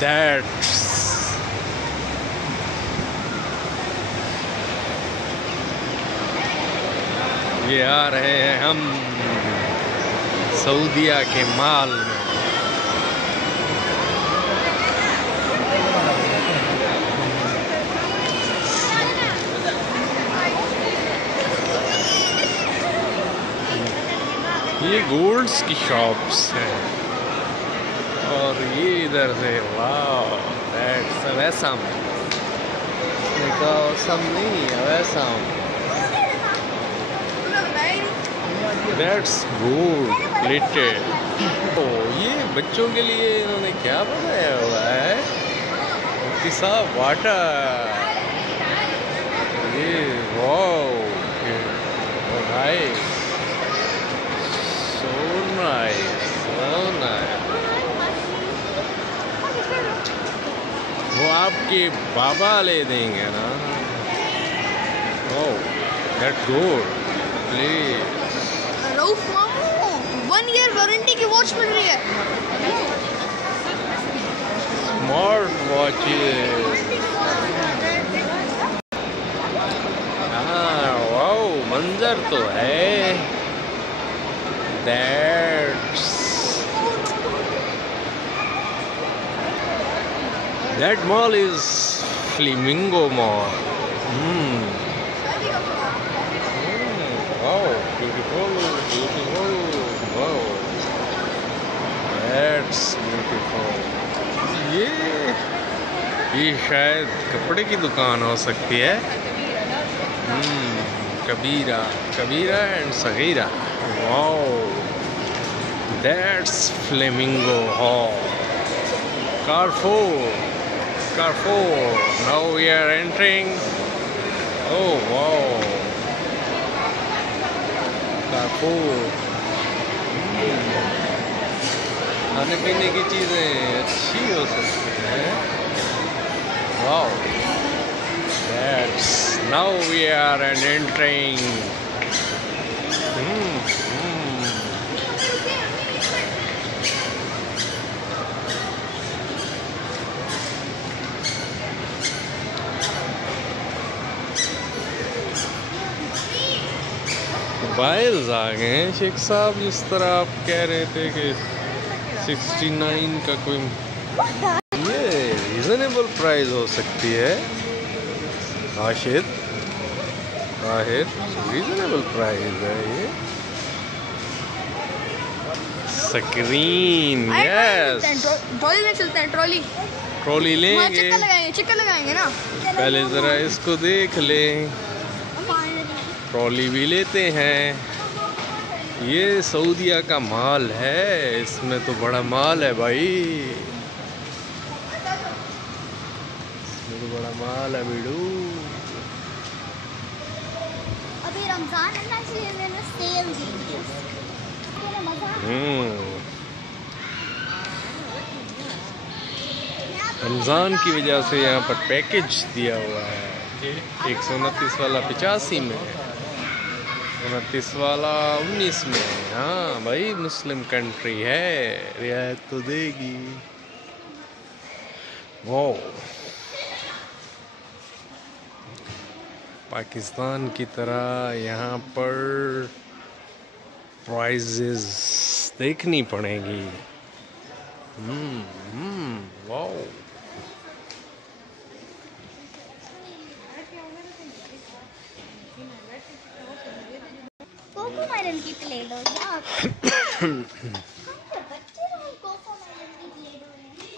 That's ये आ रहे हैं हम सऊदीया के माल में। ये गोल्ड्स की शॉप्स हैं और ये इधर से वाह दैट्स अवैसम नहीं अवैसम दैट्स गोल्ड प्लेटेड। ओ ये बच्चों के लिए इन्होंने क्या बनाया हुआ है मुफ्ती साहब वाटर। ये वाओ नाइस so nice। वो आपके बाबा ले देंगे ना। Oh that good please. Rauf मामू 1 ईयर वारंटी की वॉच मिल रही है। Smart watches. हाँ वाओ मंजर तो है। That mall is Flamingo Mall. Wow, beautiful. Wow, that's beautiful. ये शायद कपड़े की दुकान हो सकती है। कबीरा and Sagira. Wow, that's Flamingo Hall. Carrefour. Now we are entering. Oh wow, Carrefour. खाने पीने की चीजें अच्छी हो सकती हैं। Wow, that's now we are entering. Mobiles आ गए हैं शेख साहब। जिस तरह आप कह रहे थे कि 69 का कोई ये रीजनेबल प्राइस हो सकती है। आहिर रीजनेबल प्राइस है ये। स्क्रीन यस ट्रॉली में चलते हैं। ट्रॉली लेंगे। चक्कर लगाएंगे ना। पहले जरा इसको देख लें। ट्रॉली भी लेते हैं। ये सऊदीया का माल है। इसमें तो बड़ा माल है भाई। इसमें तो बड़ा माल है बिडू। अभी रमजान है ना इसलिए मैंने सेल दी है। रमजान की वजह से यहाँ पर पैकेज दिया हुआ है। 129 वाला 85 में है, 29 वाला 19 में है। हाँ भाई मुस्लिम कंट्री है, रियायत तो देगी। वो पाकिस्तान की तरह यहाँ पर प्राइजेस देखनी पड़ेगी। वाओ कोको मेलन की प्लेट हो यार। बच्चे लोग कोको मेलन की प्लेट हो रहे हैं।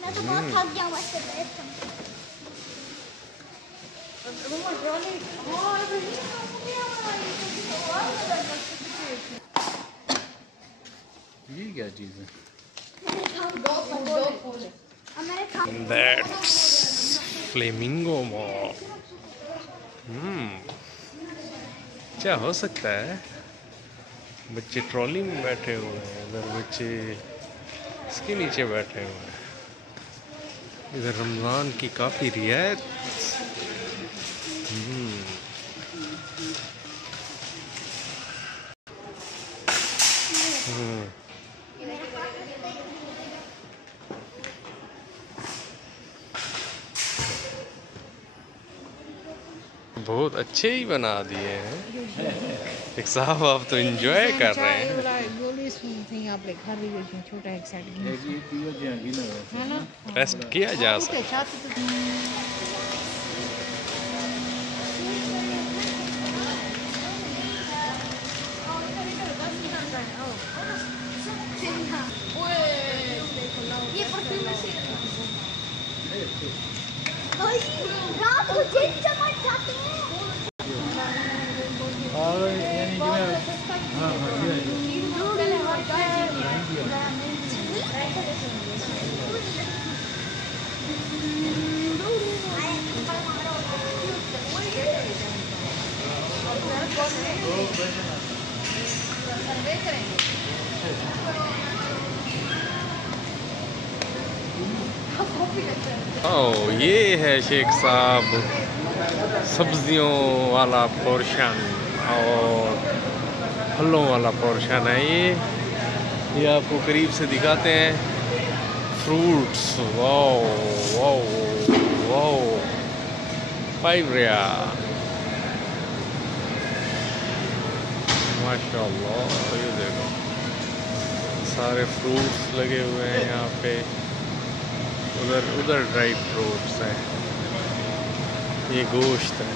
मैं तो बहुत थक गया हूँ ऐसे बैठ कर। ये क्या चीज़ है? That's Flamingo Mall. क्या हो सकता है? बच्चे ट्रॉली में बैठे हुए हैं, इधर बच्चे इसके नीचे बैठे हुए हैं। इधर रमज़ान की काफ़ी रियायत। बहुत अच्छे ही बना दिए हैं। एक साहब आप तो एंजॉय कर रहे हैं। रेस्ट किया जा सकता है। रात को जिन चमक जाते हैं। ओह ये है शेख साहब सब्जियों वाला पोर्शन और फलों वाला पोर्शन है ये आपको करीब से दिखाते हैं। फ्रूट्स वाओ वाओ वाओ 5 रियाल माशाल्लाह। ये देखो सारे फ्रूट्स लगे हुए हैं यहाँ पे। उधर ड्राई फ्रूट्स हैं। ये गोश्त है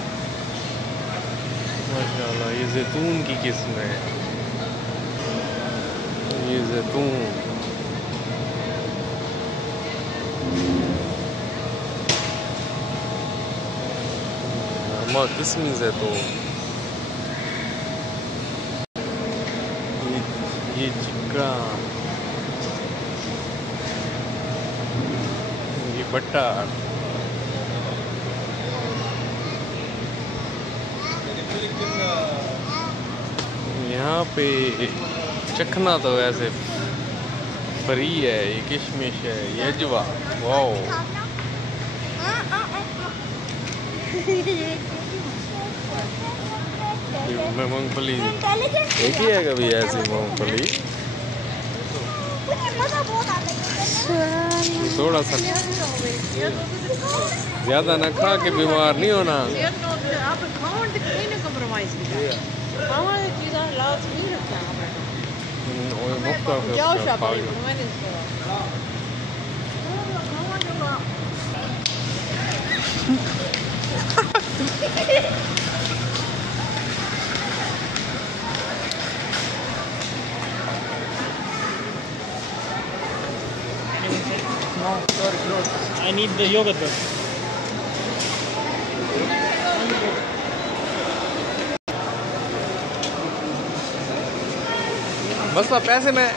माशाल्लाह। ये जैतून की किस्म है। ये जैतून किस्म जैतून। ये चिकन, ये बटर, यहाँ पे चखना तो वैसे फ्री है। ये किशमिश है, ये अजवा वाओ। मूंगफली देखी है कभी ऐसी मूंगफली? थोड़ा सा ज्यादा ना खा के बीमार नहीं होना। No, sorry, bro. I need the yogurt, bro. बस पैसे में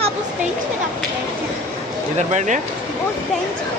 आप उस बेंच पे जाके बैठे। इधर बैठे उस बेंच पे।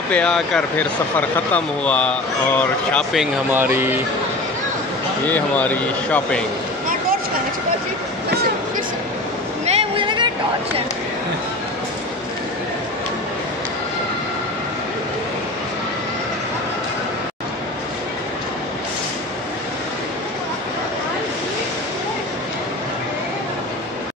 यहाँ पे आकर फिर सफ़र ख़त्म हुआ और शॉपिंग हमारी, ये हमारी शॉपिंग। हाँ टॉर्च का है, फिर से मैं मुझे लगा टॉर्च है।